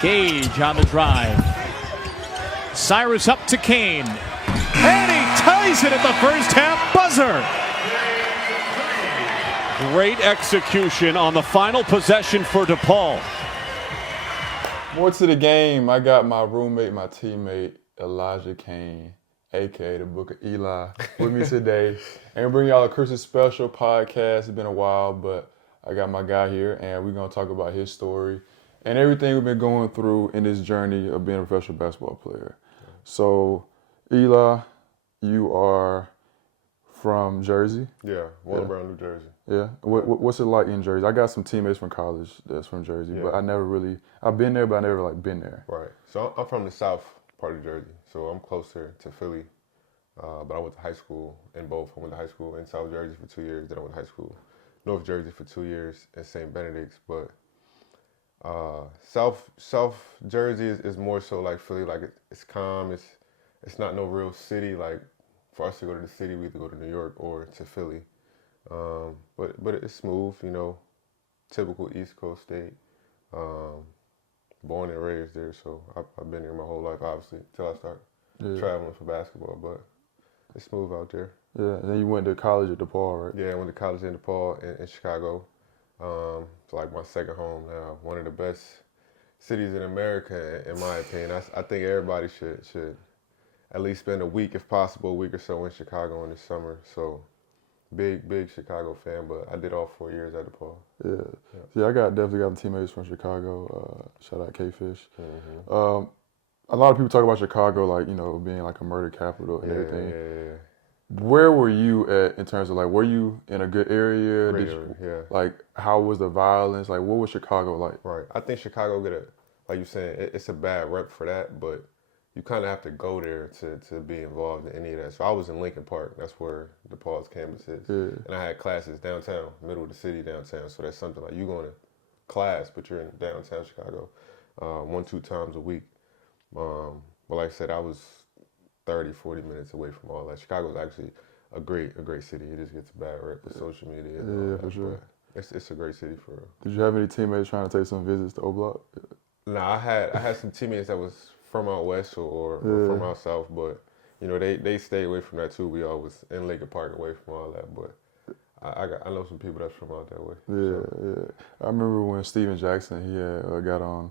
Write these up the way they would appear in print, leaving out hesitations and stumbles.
Gage on the drive. Cyrus up to Cain. And he ties it at the first half buzzer. Great execution on the final possession for Depaul. More to the game, I got my roommate, my teammate, Eli Cain, a.k.a. the Book of Eli, with me today. And bring y'all a Christmas special podcast. It's been a while, but I got my guy here, and we're going to talk about his story and everything we've been going through in this journey of being a professional basketball player. So, Eli, you are from Jersey? Yeah, Wallenboro, New Jersey. Yeah. What's it like in Jersey? I got some teammates from college that's from Jersey, but I've been there, but I never been there. Right. So I'm from the south part of Jersey, so I'm closer to Philly. But I went to high school in both. I went to high school in South Jersey for 2 years, then I went to high school North Jersey for 2 years in St. Benedict's. But South Jersey is more so like Philly. Like it's calm. It's not no real city. Like for us to go to the city, we either go to New York or to Philly. But it's smooth, you know, typical East Coast state. Born and raised there, so I've been here my whole life, obviously, until I start traveling for basketball. But it's smooth out there. Yeah, and then you went to college at Depaul, right? Yeah, I went to college in Depaul in Chicago. It's like my second home now. One of the best cities in America, in my opinion. I think everybody should at least spend a week, if possible, a week or so in Chicago in the summer. So. Big Chicago fan, but I did all 4 years at DePaul. Yeah, I definitely got teammates from Chicago. Shout out K-Fish. Mm-hmm. A lot of people talk about Chicago, like, you know, being like a murder capital and everything. Yeah. Where were you at in terms of like, were you in a good area? Like, how was the violence? Like, what was Chicago like? Right. I think Chicago like you're saying, it's a bad rep for that, but you kind of have to go there to be involved in any of that. So I was in Lincoln Park. That's where DePaul's campus is. Yeah. And I had classes downtown, middle of the city downtown. So that's something like you going to class, but you're in downtown Chicago 1-2 times a week. But like I said, I was 30, 40 minutes away from all that. Chicago's actually a great city. It just gets a bad rep with social media. Yeah, for sure. It's a great city for real. Did you have any teammates trying to take some visits to O-Block? No, I had some teammates that was from out west or from out south, but you know they stay away from that too. We always in Lincoln Park away from all that, but I know some people that's from out that way. Yeah. I remember when Steven Jackson he had got on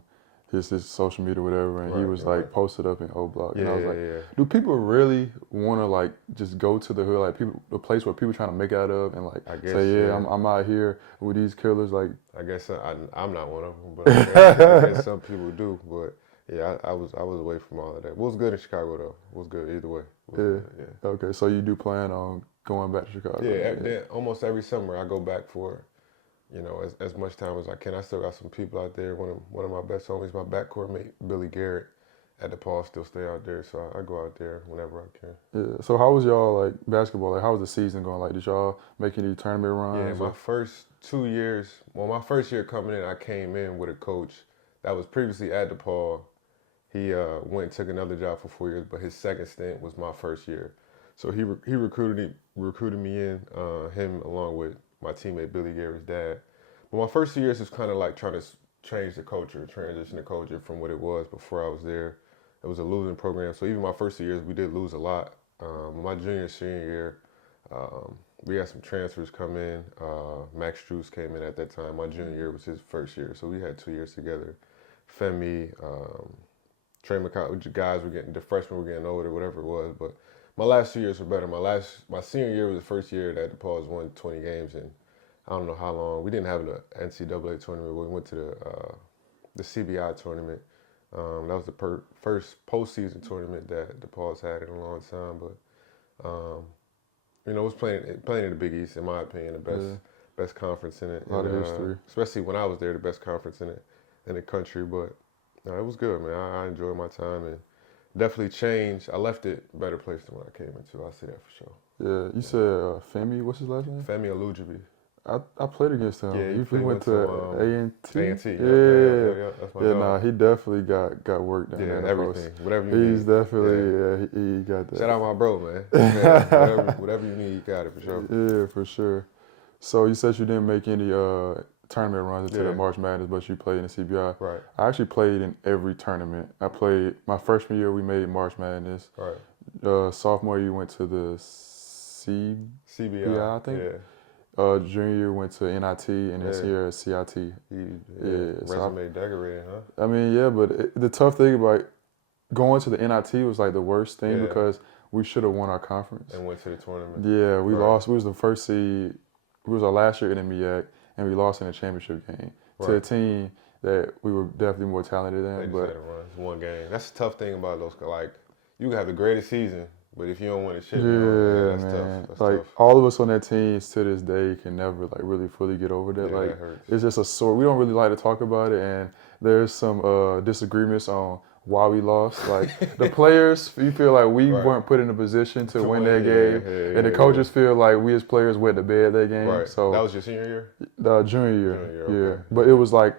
his social media or whatever, and he was like posted up in O-Block, and I was like, do people really want to like just go to the hood, like the place where people trying to make out of, and like say I'm out here with these killers? Like I guess I'm not one of them, but I guess some people do, but. Yeah, I was away from all of that. It was good in Chicago though. It was good either way. Okay, so you do plan on going back to Chicago? Yeah. Almost every summer I go back for, you know, as much time as I can. I still got some people out there. One of my best homies, my backcourt mate, Billy Garrett, at DePaul, still stay out there. So I go out there whenever I can. Yeah. So how was y'all like basketball? Like how was the season going? Like did y'all make any tournament runs? Yeah, my first 2 years. Well, my first year coming in, I came in with a coach that was previously at DePaul. He went and took another job for 4 years, but his second stint was my first year. So he recruited me in, him along with my teammate Billy Garrett's dad. But my first 2 years was kind of like trying to change the culture, transition the culture from what it was before I was there. It was a losing program, so even my first 2 years, we did lose a lot. My junior, senior year, we had some transfers come in. Max Strus came in at that time. My junior year was his first year, so we had 2 years together. Femi, Trey McCall, the freshmen were getting older, whatever it was. But my last 2 years were better. My senior year was the first year that DePaul won 20 games, and I don't know how long. We didn't have an NCAA tournament, but we went to the CBI tournament. That was the first postseason tournament that DePaul's had in a long time. But you know, it was playing in the Big East, in my opinion, the best conference in it. A lot of history, especially when I was there, the best conference in the country. But no, it was good, man. I enjoyed my time and definitely changed. I left it a better place than when I came into. I'll say that for sure. Yeah, you said Femi. What's his last name? Femi Alujabi. I played against him. Yeah, he went to A&T. A&T. Yeah. That's my dog. Nah, he definitely got work down there. Everything. Whatever you need. He's definitely, he got that. Shout out my bro, man. Whatever you need, you got it for sure. Yeah, for sure. So you said you didn't make any tournament runs into the March Madness, but you played in the CBI. Right. I actually played in every tournament. I played my freshman year. We made March Madness. Right. Sophomore year went to the CBI, I think. Yeah. Junior year went to NIT, and this year CIT. Resume decorating, huh? I mean, yeah, but the tough thing about going to the NIT was like the worst thing because we should have won our conference. And went to the tournament. Yeah, we lost. We was the first seed. It was our last year in the MEAC, and we lost in the championship game to a team that we were definitely more talented than. They just but had to run. It's one game. That's the tough thing about those. Like, you can have the greatest season, but if you don't win a shit, that's man. tough. That's like tough. all of us on that team to this day can never like really fully get over that. Yeah, like that hurts. it's just a sore. We don't really like to talk about it, and there's some disagreements on why we lost. Like the players, you feel like we weren't put in a position to win that game, and the coaches feel like we as players went to bed that game. Right. So that was your senior year? The junior year. Okay. But it was like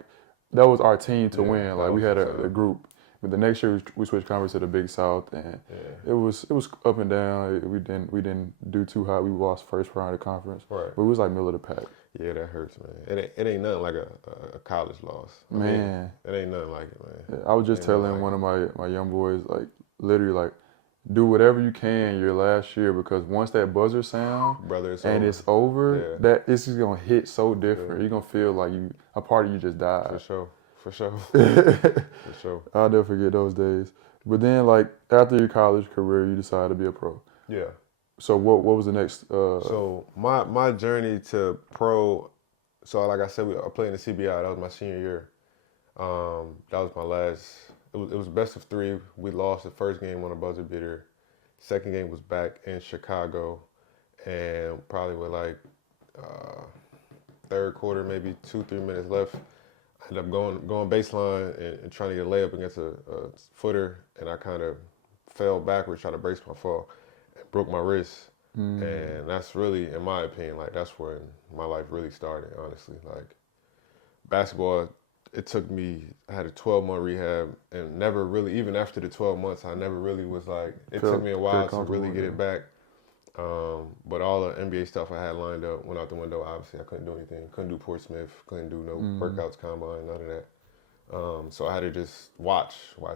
that was our team to win. Like we had a a group. But the next year we switched conference to the Big South, and it was up and down. We didn't do too hot. We lost first round of conference, but it was like middle of the pack. Yeah, that hurts, man. It ain't nothing like a college loss. Man, it ain't nothing like it, man. I was just telling one of my young boys, like literally, like do whatever you can your last year, because once that buzzer sound, brother, it's over. That it's just gonna hit so different. You're gonna feel like a part of you just died. For sure. I'll never forget those days. But then, like after your college career, you decided to be a pro. Yeah. So what was the next? So my journey to pro. So like I said, I played in the CBI. That was my senior year. That was my last. It was best of 3. We lost the first game on a buzzer beater. Second game was back in Chicago, and probably with like third quarter, maybe 2-3 minutes left. I ended up going baseline and trying to get a layup against a footer, and I kind of fell backwards trying to brace my fall and broke my wrist. And that's really, in my opinion, like that's when my life really started, honestly. Like basketball, it took me, I had a 12-month rehab, and never really, even after the 12 months, I never really was like, it took me a while to really get it back. But all the NBA stuff I had lined up went out the window. Obviously, I couldn't do anything. Couldn't do Portsmouth. Couldn't do no workouts, combine, none of that. So I had to just watch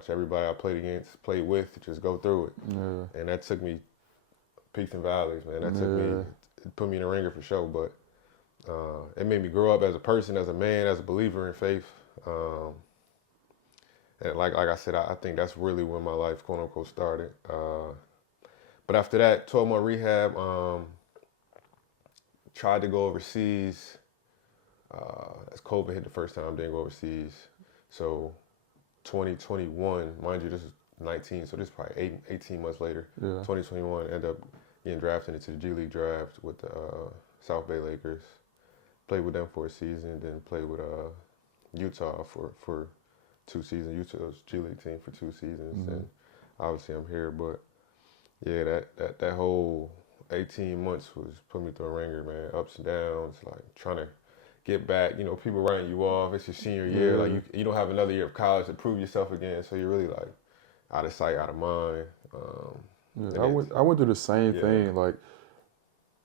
everybody I played against, played with, just go through it. Yeah. And that took me peaks and valleys, man. That took me, it put me in the ringer for sure. But it made me grow up as a person, as a man, as a believer in faith. And like I said, I think that's really when my life, quote unquote, started. But after that, 12-month rehab, tried to go overseas. As COVID hit the first time, didn't go overseas. So 2021, mind you, this is 19, so this is probably 18 months later. 2021, ended up getting drafted into the G League draft with the South Bay Lakers. Played with them for a season, then played with Utah for 2 seasons. Utah's G League team for 2 seasons, and obviously I'm here, but yeah, that whole 18 months was put me through a ringer, man. Ups and downs, like trying to get back. You know, people writing you off. It's your senior year. Like you don't have another year of college to prove yourself again. So you're really like out of sight, out of mind. I went through the same thing. Like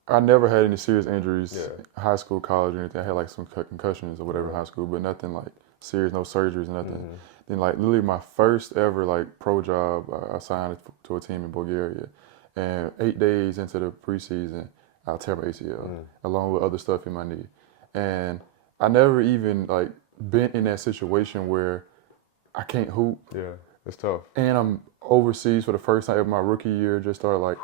I never had any serious injuries, high school, college, or anything. I had like some concussions or whatever in high school, but nothing like serious, no surgeries, nothing. Then like literally my first ever like pro job, I signed to a team in Bulgaria, and 8 days into the preseason, I tear my ACL along with other stuff in my knee, and I never even like been in that situation where I can't hoop. Yeah, it's tough. And I'm overseas for the first time of my rookie year. Just started like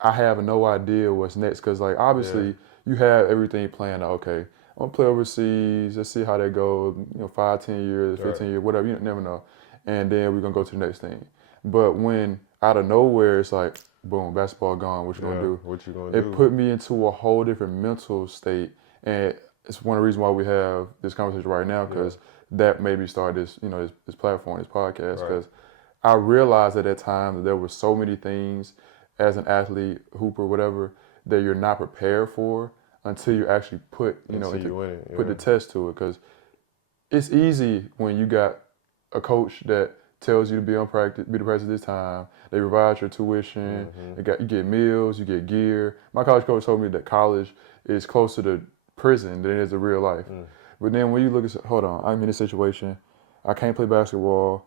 I have no idea what's next, because like obviously you have everything planned out. Okay, I'm gonna play overseas. Let's see how that goes. 5, 10 years, 15 years, whatever. You never know. And then we're gonna go to the next thing. But when out of nowhere it's like, boom, basketball gone. What you gonna do? What you gonna do? It put me into a whole different mental state, and it's one of the reasons why we have this conversation right now, because that made me start this, this platform, this podcast, because I realized at that time that there were so many things as an athlete, hooper, whatever, that you're not prepared for until you actually put, put the test to it. Because it's easy when you got a coach that tells you to be on practice, be to practice this time. They provide your tuition. You get meals, you get gear. My college coach told me that college is closer to prison than it is the real life. But then when you look at, hold on, I'm in a situation, I can't play basketball.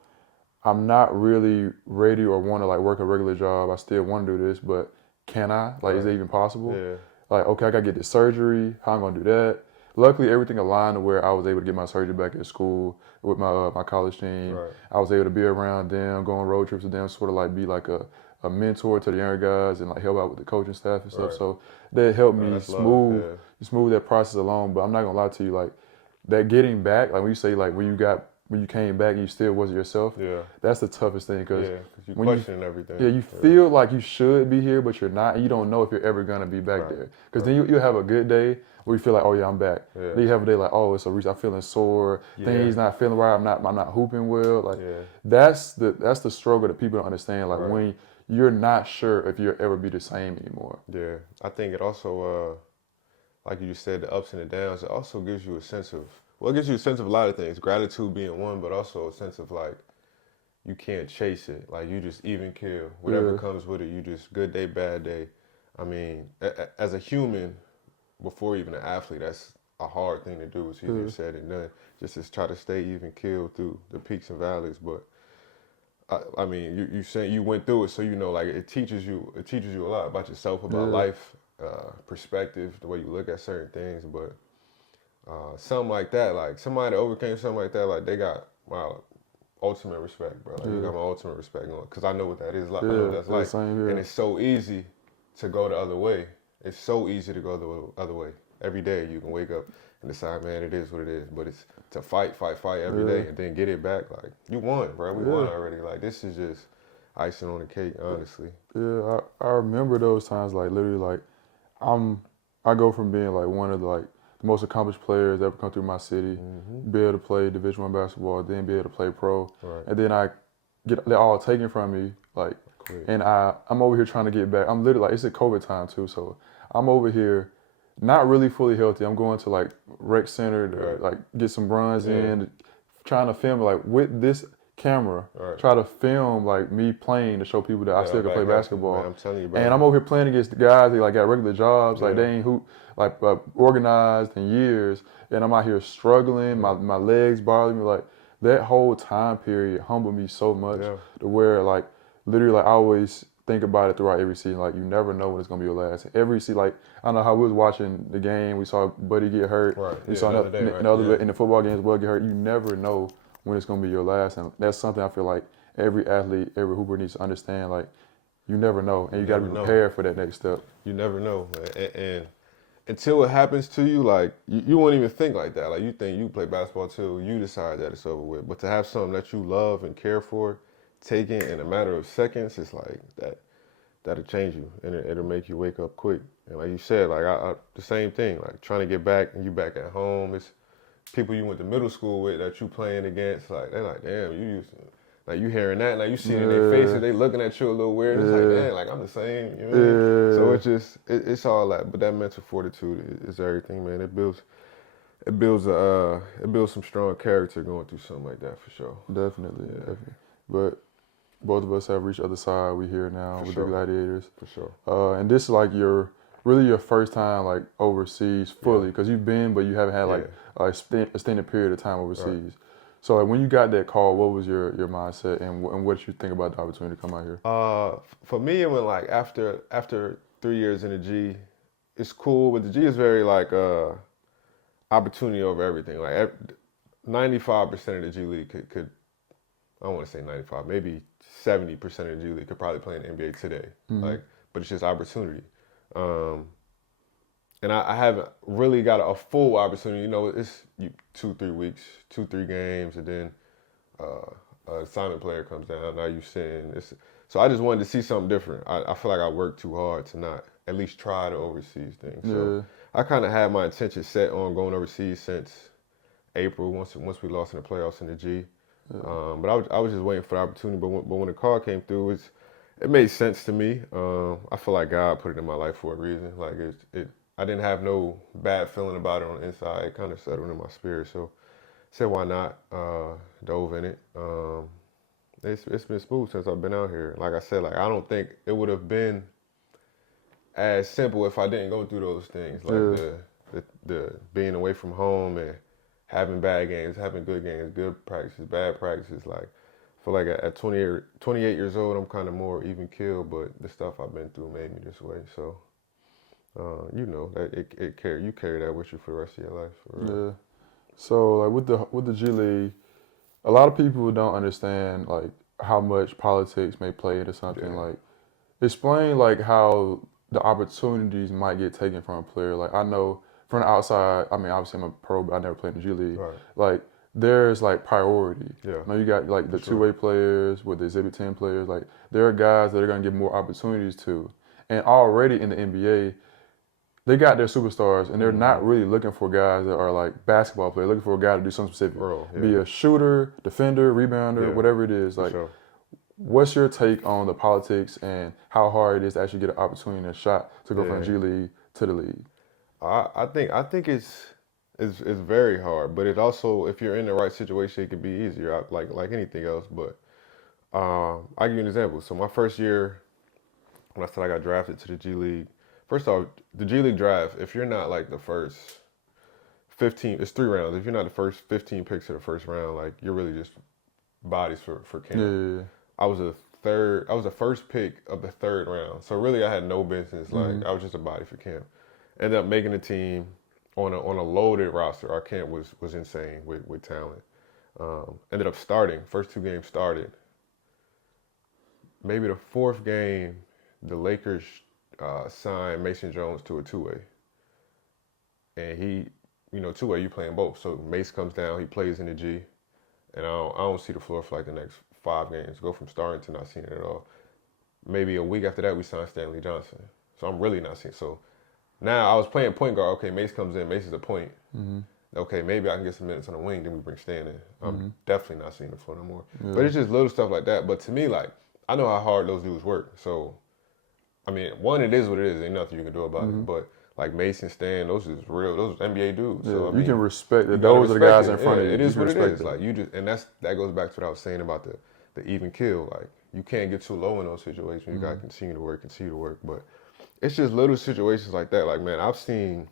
I'm not really ready or want to like work a regular job. I still want to do this, but can I? Like, is it even possible? Yeah. Like, okay, I gotta get this surgery. How am I gonna do that? Luckily, everything aligned to where I was able to get my surgery back at school with my college team. Right. I was able to be around them, go on road trips with them, sort of like be like a mentor to the younger guys and like help out with the coaching staff and stuff. Right. So that helped me that's love, smooth that process along. But I'm not gonna lie to you, like that getting back, like when you say like when you came back and you still wasn't yourself, Yeah. that's the toughest thing because you when question everything. you feel like you should be here, but you're not, and you don't know if you're ever gonna be back there. Because then you have a good day where you feel like, oh yeah, I'm back. Yeah. Then you have a day like, oh, it's a reach, I'm feeling sore, things not feeling right, I'm not hooping well. Like that's the struggle that people don't understand. Like when you're not sure if you'll ever be the same anymore. Yeah, I think it also, like you just said, the ups and the downs. It also gives you a sense of, it gives you a sense of a lot of things. Gratitude being one, but also a sense of like, you can't chase it. Like you just even kill. Whatever comes with it, you just good day, bad day. I mean, as a human, before even an athlete, that's a hard thing to do. It's easier said than done. Just to try to stay even keel through the peaks and valleys. But I mean, you saying you went through it, so you know, like it teaches you a lot about yourself, about life, perspective, the way you look at certain things. But something like that, like somebody that overcame something like that, like they got my ultimate respect, bro. Like you got my ultimate respect on, because I know what that is like. I know what that's like, and it's so easy to go the other way. It's so easy to go the other way. Every day you can wake up and decide, man, it is what it is. But it's to fight every day and then get it back. Like you won, bro. We won already. Like this is just icing on the cake, honestly. Yeah, I remember those times. Like literally, like I go from being like one of the most accomplished players that ever come through my city, be able to play Division I basketball, then be able to play pro, and then I get it all taken from me. Like, and I'm over here trying to get back. I'm literally like, it's a COVID time too, so I'm over here not really fully healthy. I'm going to like rec center to like get some runs in, trying to film like with this camera, try to film like me playing to show people that I still can play basketball. Man, I'm telling you, bro. And I'm over here playing against the guys that like got regular jobs, like they ain't organized in years, and I'm out here struggling. My legs bother me. Like that whole time period humbled me so much to where like literally like I always think about it throughout every season. Like you never know when it's gonna be your last. Every season, like I know how we was watching the game. We saw Buddy get hurt. We saw another in the football game as well get hurt. You never know when it's gonna be your last, and that's something I feel like every athlete, every hooper needs to understand. Like you never know, and you gotta be prepared for that next step. You never know, man. And until it happens to you, like you won't even think like that. Like you think you play basketball till you decide that it's over with. But to have something that you love and care for taken in a matter of seconds, it's like that'll change you, and it'll make you wake up quick. And like you said, like I the same thing, like trying to get back and you back at home. It's people you went to middle school with that you playing against, like they're like, damn, you used to, like you hearing that, like you see it in their faces, they looking at you a little weird. It's like, damn, like I'm the same, you know what I mean? So it's just it's all that, but that mental fortitude is everything, man. It builds some strong character going through something like that for sure. Definitely. But both of us have reached the other side. We here now with the Gladiators. For sure. And this is like your first time like overseas fully, because you've been, but you haven't had like a extended period of time overseas. Right. So like, when you got that call, what was your mindset, and what did you think about the opportunity to come out here? For me, it went like after 3 years in the G, it's cool, but the G is very like opportunity over everything. Like 95% of the G League could I don't want to say 95, maybe 70% of the G League could probably play in the NBA today. Like, but it's just opportunity. And I haven't really got a full opportunity. You know, it's 2-3 weeks, 2-3 games, and then an assignment player comes down. Now you sitting. So I just wanted to see something different. I feel like I worked too hard to not at least try the overseas thing. So I kind of had my intention set on going overseas since April, once we lost in the playoffs in the G. But I was just waiting for the opportunity. But when the call came through, it made sense to me. I feel like God put it in my life for a reason. Like I didn't have no bad feeling about it on the inside. It kind of settled in my spirit. So I said, why not? Dove in it. It's been smooth since I've been out here. Like I said, like I don't think it would have been as simple if I didn't go through those things. Like the being away from home and having bad games, having good games, good practices, bad practices. Like, I feel like at 28 years old, I'm kind of more even keeled, but the stuff I've been through made me this way. So, you know, that you carry that with you for the rest of your life. For real. Yeah. So like with the G League, a lot of people don't understand like how much politics may play into something. Yeah. Like, explain like how the opportunities might get taken from a player. Like, I know from the outside, I mean, obviously I'm a pro, but I never played in the G League. Right. Like, there's like priority. Yeah. You know, you got like the two-way players with the Exhibit 10 players. Like, there are guys that are going to get more opportunities to. And already in the NBA, they got their superstars, and they're not really looking for guys that are like basketball players. Looking for a guy to do something specific. Bro, yeah. Be a shooter, defender, rebounder, Yeah. whatever it is. Like, Sure. what's your take on the politics and how hard it is to actually get an opportunity and a shot to go from the G League to the league? I think it's very hard, but it also, if you're in the right situation, it can be easier. Like anything else. But I'll give you an example. So my first year, when I said I got drafted to the G League, first off, the G League draft, if you're not like the first 15, it's 3 rounds. If you're not the first 15 picks of the first round, like, you're really just bodies for camp. Yeah. I was the first pick of the 3rd round. So really I had no business. Like, I was just a body for camp. Ended up making the team on a loaded roster. Our camp was insane with talent. Ended up starting, first 2 games started. Maybe the 4th game, the Lakers signed Mason Jones to a 2-way. And he, you know, 2-way, you playing both. So Mace comes down, he plays in the G. And I don't see the floor for like the next 5 games. Go from starting to not seeing it at all. Maybe a week after that, we signed Stanley Johnson. So I'm really not seeing. So now I was playing point guard. Okay, Mace comes in. Mace is a point. Okay, maybe I can get some minutes on the wing. Then we bring Stan in. I'm definitely not seeing the floor no more. Yeah. But it's just little stuff like that. But to me, like, I know how hard those dudes work. So, I mean, one, it is what it is. Ain't nothing you can do about it. But like Mace and Stan, those is real. Those NBA dudes. Yeah, So I you mean, can respect you it. gotta Those are the guys respect in front of you. It is You what can it respect is. Like, you just, and that goes back to what I was saying about the even kill. Like, you can't get too low in those situations. You gotta continue to work. But it's just little situations like that. Like, man, I've seen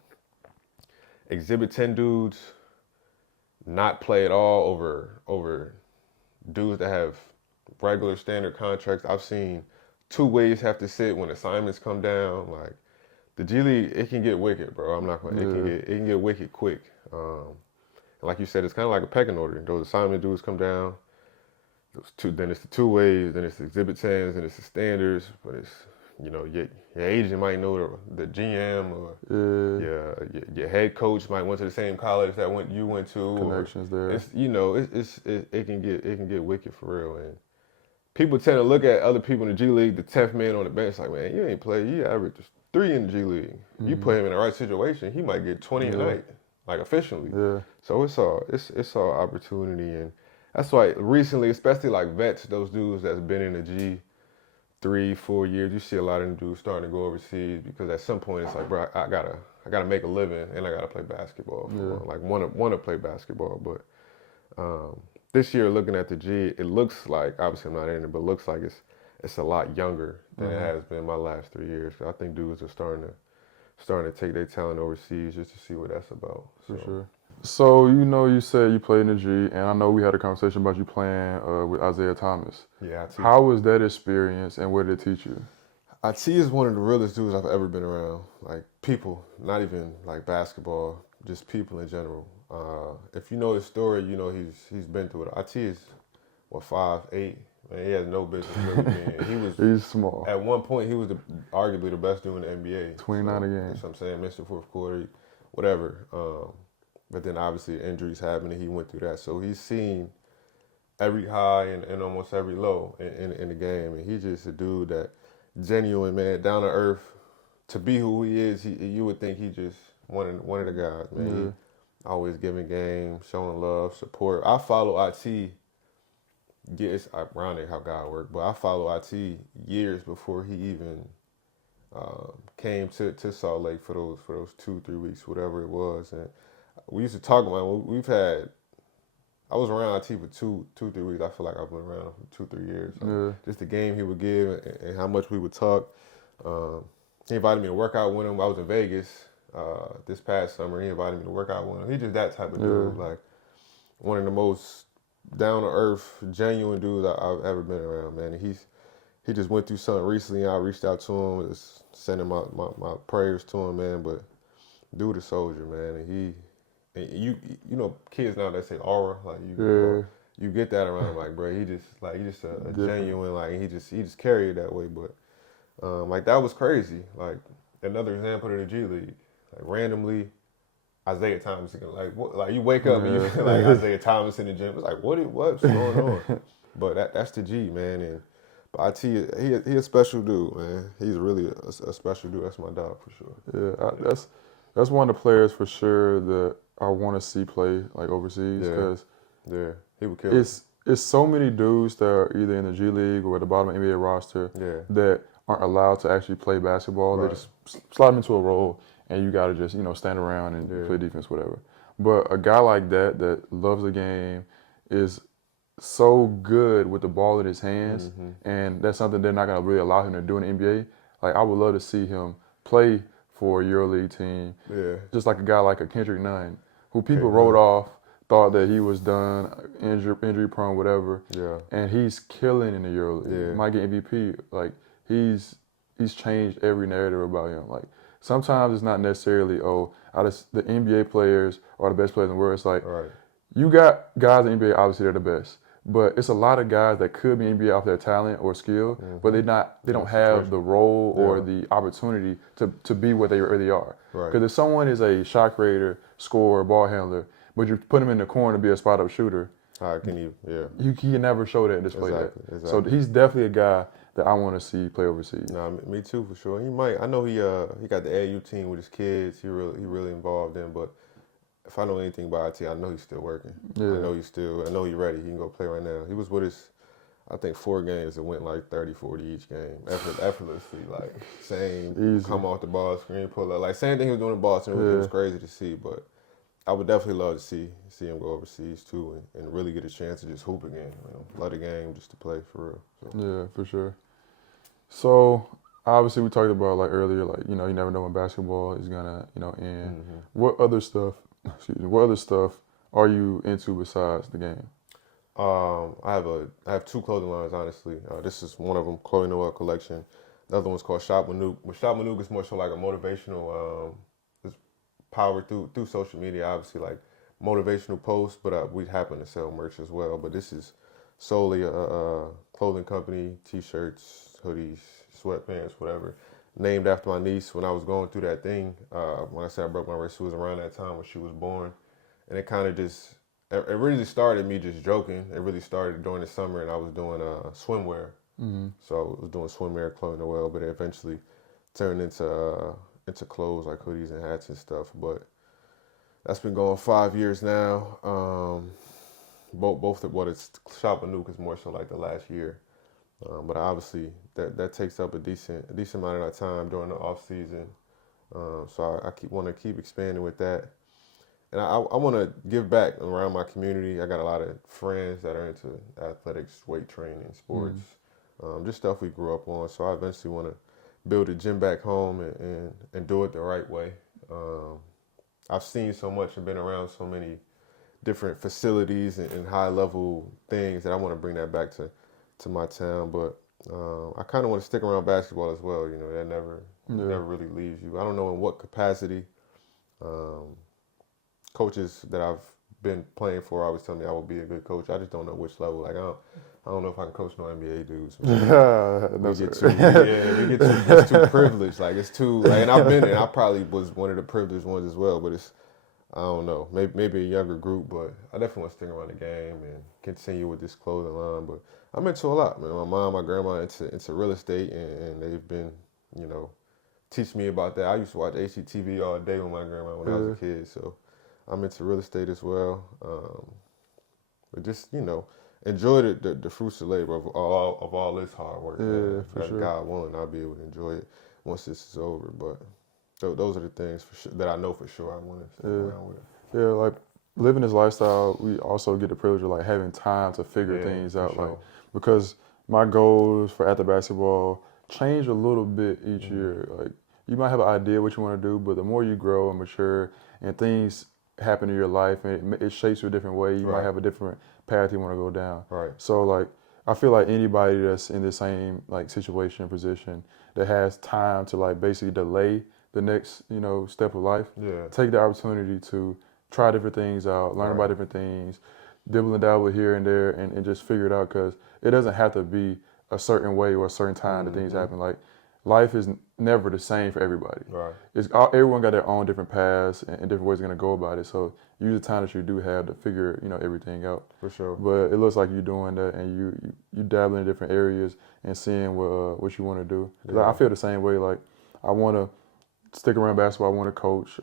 Exhibit 10 dudes not play at all over dudes that have regular standard contracts. I've seen 2-ways have to sit when assignments come down. Like, the G League, it can get wicked, bro. I'm not gonna. It can get wicked quick. And like you said, it's kind of like a pecking order. Those assignment dudes come down. Then it's the 2-ways. Then it's the Exhibit 10s. Then it's the standards. But it's, you know, your agent might know the GM, or your head coach might went to the same college that you went to. Connections there. It's, you know, it can get wicked for real. And people tend to look at other people in the G League, the 10th man on the bench, like, man, you ain't play. You averaged 3 in the G League. You put him in the right situation, he might get 20 a night, like, officially. Yeah. So it's all opportunity, and that's why recently, especially like vets, those dudes that's been in the G 3-4 years, you see a lot of them dudes starting to go overseas, because at some point it's like, bro, I gotta make a living, and I gotta play basketball. Like, want to play basketball. But this year, looking at the G, it looks like, obviously I'm not in it, but it looks like it's a lot younger than it has been my last 3 years. I think dudes are starting to take their talent overseas just to see what that's about. For sure. So, you know, you said you played in the G, and I know we had a conversation about you playing with Isaiah Thomas. Yeah, How was that experience, and what did it teach you? IT is one of the realest dudes I've ever been around. Like, people, not even like basketball, just people in general. If you know his story, you know he's been through it. IT is, 5'8". Man, he has no business really being. He's small. At one point, he was arguably the best dude in the NBA. 29 a game. That's what I'm saying. Missed the 4th quarter, whatever. But then obviously injuries happened, and he went through that. So he's seen every high and almost every low in the game. And he's just a dude that genuine, man, down to earth. To be who he is, you would think he just one of the guys, man. He always giving game, showing love, support. I follow IT. Yeah, it's ironic how God worked, but I follow IT years before he even came to Salt Lake for those 2-3 weeks, whatever it was. And we used to talk about, I was around IT for 2-3 weeks. I feel like I've been around for 2-3 years. Just the game he would give and how much we would talk. He invited me to work out with him. I was in Vegas. this past summer. He invited me to work out with him. He just that type of dude, like one of the most down to earth, genuine dudes I've ever been around, man. And he just went through something recently. And I reached out to him, just sending my prayers to him, man. But dude, a soldier, man. And you know, kids now they say aura, like you get that around him, like, bro. He just a genuine, like he just carried it that way. But like that was crazy. Like another example to the G League, like randomly. Isaiah Thomas, like what, like you wake up and you feel like Isaiah Thomas in the gym. It's like what's going on? But that's the G, man. But I tell you, he a special dude, man. He's really a special dude. That's my dog for sure. Yeah, that's one of the players for sure that I want to see play like overseas because he would kill. It's so many dudes that are either in the G League or at the bottom of the NBA roster that aren't allowed to actually play basketball. They just slide them into a role. And you got to just, stand around and play defense, whatever. But a guy like that loves the game, is so good with the ball in his hands, and that's something they're not going to really allow him to do in the NBA. Like, I would love to see him play for a EuroLeague team, just like a guy like a Kendrick Nunn, who people wrote off, thought that he was done, injury prone, whatever. Yeah. And he's killing in the EuroLeague. Yeah. He might get MVP. Like, he's changed every narrative about him. Like, sometimes it's not necessarily, the NBA players are the best players in the world. It's like, you got guys in the NBA, obviously they're the best. But it's a lot of guys that could be in the NBA off their talent or skill, but they don't have the role or the opportunity to be what they really are. Because if someone is a shot creator, scorer, ball handler, but you put him in the corner to be a spot-up shooter, how can you, he can never show that and display that. Exactly. So he's definitely a guy that I want to see play overseas. Nah, me too, for sure. He might. I know he got the AAU team with his kids. He really involved in. But if I know anything about IT, I know he's still working. Yeah. I know he's ready. He can go play right now. He was with us, I think 4 games that went like 30, 40 each game, effortlessly. Like same, come off the ball screen, pull up. Like same thing he was doing in Boston. It was crazy to see. But I would definitely love to see him go overseas too and really get a chance to just hoop again. Love the game just to play for real. So. Yeah, for sure. So obviously we talked about like earlier, like, you never know when basketball is gonna, end. What other stuff are you into besides the game? I have 2 clothing lines, honestly. This is one of them, Chloe Noel collection. The other one's called Shop Manuk. But Shop Manuk is more so like a motivational, just power through social media, obviously like motivational posts, but we happen to sell merch as well. But this is solely a clothing company, t-shirts, hoodies, sweatpants, whatever, named after my niece. When I was going through that thing, when I said I broke my wrist, it was around that time when she was born. And it kind of it really started me just joking. It really started during the summer, and I was doing swimwear. So I was doing swimwear, Chloe Noel, but it eventually turned into clothes like hoodies and hats and stuff. But that's been going 5 years now. Both it's Shop Manuk is more so like the last year. But obviously that takes up a decent amount of our time during the off season. So I want to keep expanding with that. And I want to give back around my community. I got a lot of friends that are into athletics, weight training, sports, just stuff we grew up on. So I eventually want to build a gym back home and do it the right way. I've seen so much and been around so many different facilities and high level things that I want to bring that back to my town. But I kind of want to stick around basketball as well. That never really leaves you. I don't know in what capacity. Coaches that I've been playing for always tell me I will be a good coach. I just don't know which level. Like I don't know if I can coach no NBA dudes. We get too privileged. Like it's too. Like, and I've been there. I probably was one of the privileged ones as well. But I don't know. Maybe a younger group. But I definitely want to stick around the game and continue with this clothing line. But I'm into a lot, man. My mom, my grandma into real estate, and they've been, teaching me about that. I used to watch HGTV all day with my grandma when I was a kid. So I'm into real estate as well. But just, enjoy the fruits of labor of all this hard work. Yeah, for sure. God willing, I'll be able to enjoy it once this is over. But those are the things for sure, that I know for sure I want to stick around with. Yeah, like living this lifestyle, we also get the privilege of like having time to figure things out. Sure. Like because my goals for after basketball change a little bit each year. Like you might have an idea what you want to do, but the more you grow and mature and things happen in your life and it shapes you a different way, you might have a different path you want to go down. Right. So like, I feel like anybody that's in the same like situation, position, that has time to like basically delay the next, step of life, take the opportunity to try different things out, learn about different things, dibble and dabble here and there, and just figure it out, because it doesn't have to be a certain way or a certain time that things happen. Like, life is never the same for everybody. Right. Everyone got their own different paths and different ways they're gonna go about it. So use the time that you do have to figure, everything out. For sure. But it looks like you're doing that, and you dabbling in different areas and seeing what you want to do. 'Cause I feel the same way. Like, I want to stick around basketball. I want to coach.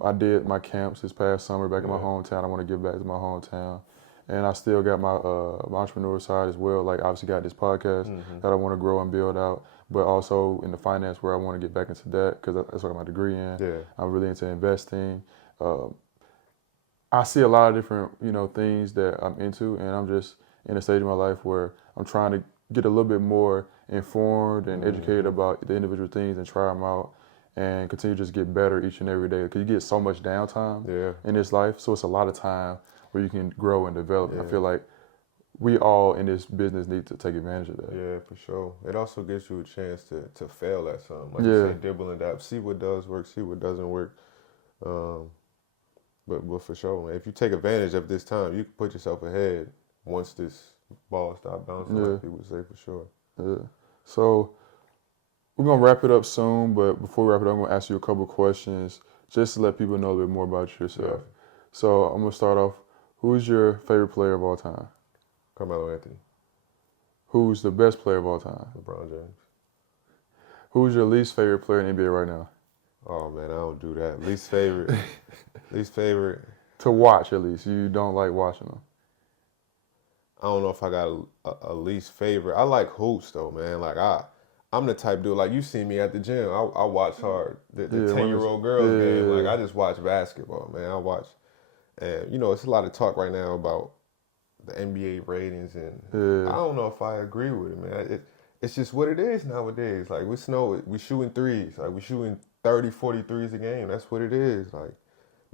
I did my camps this past summer back in my hometown. I want to give back to my hometown. And I still got my entrepreneur side as well. Like, obviously got this podcast that I want to grow and build out, but also in the finance where I want to get back into that, because that's what I got my degree in. Yeah. I'm really into investing. I see a lot of different, things that I'm into, and I'm just in a stage of my life where I'm trying to get a little bit more informed and educated about the individual things and try them out and continue to just get better each and every day, because you get so much downtime in this life. So it's a lot of time where you can grow and develop. I feel like we all in this business need to take advantage of that. Yeah, for sure. It also gives you a chance to fail at something. Like you say, dibble and dab, see what does work, see what doesn't work. But for sure, man, if you take advantage of this time, you can put yourself ahead once this ball stops bouncing, like people say, for sure. Yeah. So we're going to wrap it up soon, but before we wrap it up, I'm going to ask you a couple questions just to let people know a little bit more about yourself. Yeah. So I'm going to start off. Who's your favorite player of all time? Carmelo Anthony. Who's the best player of all time? LeBron James. Who's your least favorite player in the NBA right now? Oh, man, I don't do that. Least favorite. Least favorite. To watch, at least. You don't like watching them. I don't know if I got a least favorite. I like hoops, though, man. Like, I'm the type dude, like, you see me at the gym. I watch hard. The 10-year-old girls game. Like, I just watch basketball, man. I watch. And, it's a lot of talk right now about the NBA ratings, and I don't know if I agree with it, man. It's just what it is nowadays. Like, we shooting threes. Like, we shooting 30, 40 threes a game. That's what it is. Like,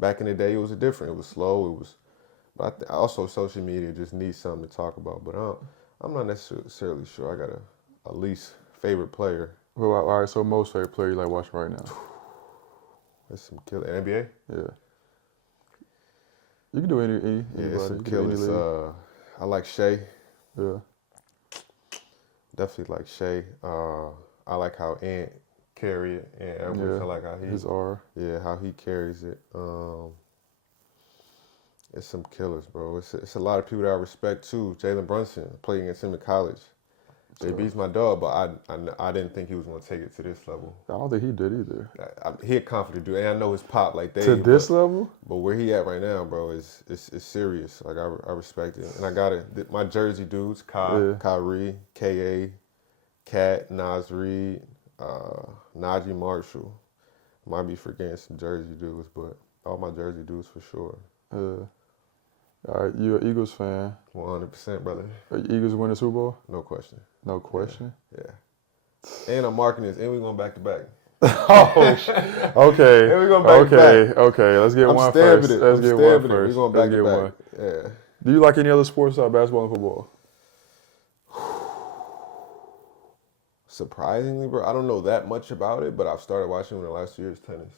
back in the day, it was different. It was slow. But also social media just needs something to talk about. But I'm not necessarily sure I got a least favorite player. Well, all right, so most favorite player you like watching right now? That's some killer. NBA? Yeah. You can do anybody. Yeah, some killers. I like Shea. Yeah. Definitely like Shea. I like how Ant carry it. And Edwards, I like how his R. Yeah, how he carries it. It's some killers, bro. It's a lot of people that I respect too. Jalen Brunson, played against him in college. JB's my dog, but I didn't think he was going to take it to this level. I don't think he did either. He a confident dude, and I know his pop like Dave. To this level? But where he at right now, bro, is serious. Like, I respect it. And I got it. My Jersey dudes, Kyrie, K.A., Cat, Nas Reed, Najee Marshall. Might be forgetting some Jersey dudes, but all my Jersey dudes for sure. All right, you an Eagles fan? 100%, brother. Are Eagles win the Super Bowl? No question. No question? Yeah. And I'm marking this, and we're going back to back. Okay. And we're going back to back. Okay. Let's get one first. Let's get one first. We're going back to back. Yeah. Do you like any other sports outside basketball and football? Surprisingly, bro, I don't know that much about it, but I've started watching in the last 2 years tennis.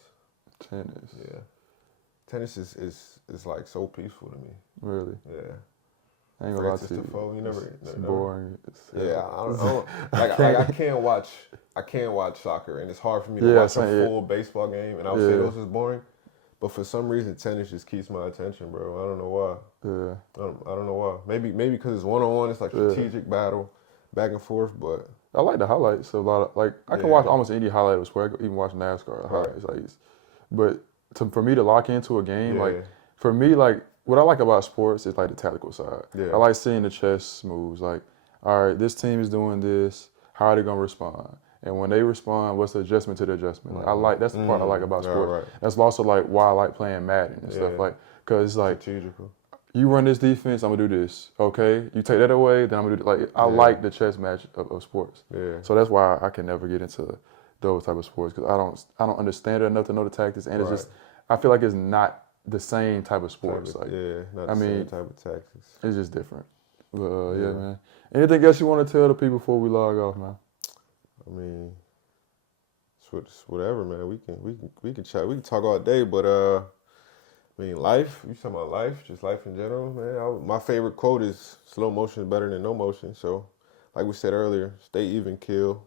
Tennis. Yeah. Tennis is like so peaceful to me. Really? Yeah. I ain't gonna lie to you. It's boring. I can't watch soccer, and it's hard for me to watch a full baseball game, and I would say those is boring. But for some reason, tennis just keeps my attention, bro. I don't know why. Yeah. I don't know why. Maybe because it's one-on-one. It's like strategic battle, back and forth. But I like the highlights. A lot of I can watch almost any highlight of sport. I can even watch NASCAR highlights. But for me to lock into a game, for me, what I like about sports is like the tactical side. Yeah. I like seeing the chess moves. Like, all right, this team is doing this. How are they gonna respond? And when they respond, what's the adjustment to the adjustment? Like, that's the part I like about sports. Right. That's also like why I like playing Madden and stuff. Like, cause it's like strategical. You run this defense, I'm gonna do this. Okay, you take that away, then I'm gonna do I like the chess match of sports. Yeah. So that's why I can never get into those type of sports because I don't understand it enough to know the tactics, and it's Right. just I feel like it's not the same type of sports. Like Not I the mean, same type of tactics. it's just different. But yeah, man. Anything else you want to tell the people before we log off, man? I mean, it's whatever, man. We can chat. We can talk all day, but I mean, life. You talking about life? Just life in general, man. My favorite quote is "Slow motion is better than no motion." So, like we said earlier, stay even, kill.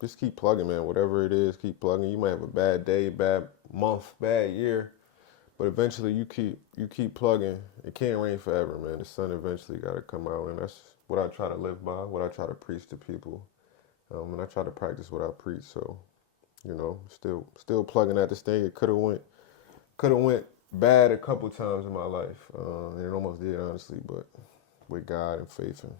Just keep plugging, man. Whatever it is, keep plugging. You might have a bad day, bad month, bad year, but eventually you keep plugging. It can't rain forever, man. The sun eventually got to come out, and that's what I try to live by. What I try to preach to people, and I try to practice what I preach. So, still plugging at this thing. It could have went bad a couple times in my life, and it almost did, honestly. But with God and faith and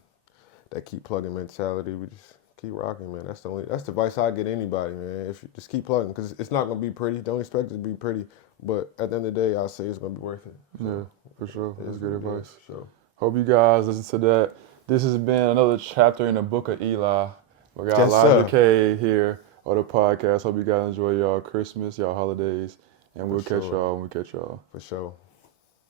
that keep plugging mentality, we just keep rocking, man. That's the advice I get anybody, man. If you just keep plugging, because it's not gonna be pretty. Don't expect it to be pretty, but at the end of the day, I'll say it's gonna be worth it. So, Yeah, for sure. That's good advice. For sure. Hope you guys listen to that. This has been another chapter in the Book of Eli. We got Yes, Elijah sir. Cain here on the podcast. Hope you guys enjoy y'all Christmas, y'all holidays, and we'll catch sure. y'all when we catch y'all. For sure.